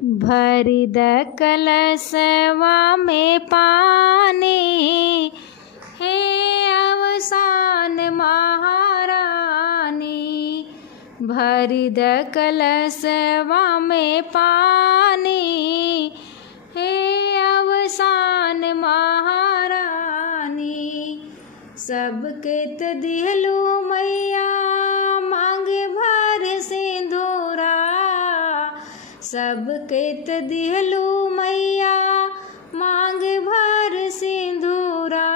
भरि द कलशवा में पानी, हे अवसान महारानी। भरि द कलशवा में पानी, हे अवसान महारानी। सबके त दिहलू मैया मांगे भर सिंदूरा, सबके त दिहलू मैया मांग भर सिंदूरा।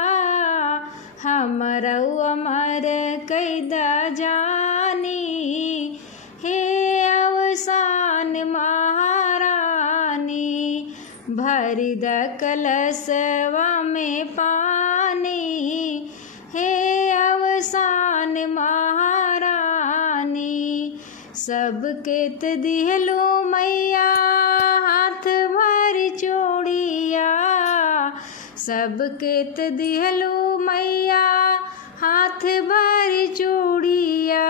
हमरऊ अमर कैदा जानी, हे अवसान महारानी। भरि द कलशवा में पानी, हे अवसान महारानी। सबके त दिहलू मैया हाथ भर चूड़िया, सबके त दिहलू मैया हाथ भर चूड़िया।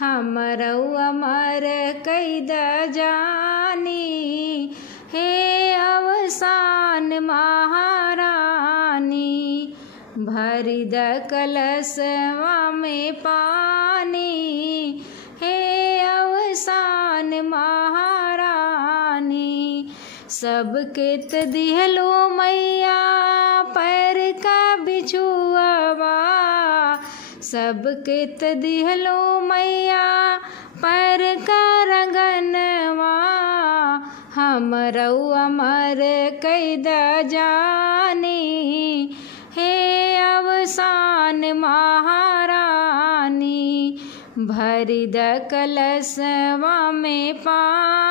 हमरऊ अमर कैदा जानी, हे अवसान महारानी। भरि द कलशवा में पानी, हे अवसान महारानी। सबके त दिहलो मैया पैर का बिछुआवा, सबके त दिहलो मैया पैर का रंगनवा। हमरऊ अमर कैदा जानी, हे अवसान महारानी। भरि द कलशवा में पानी,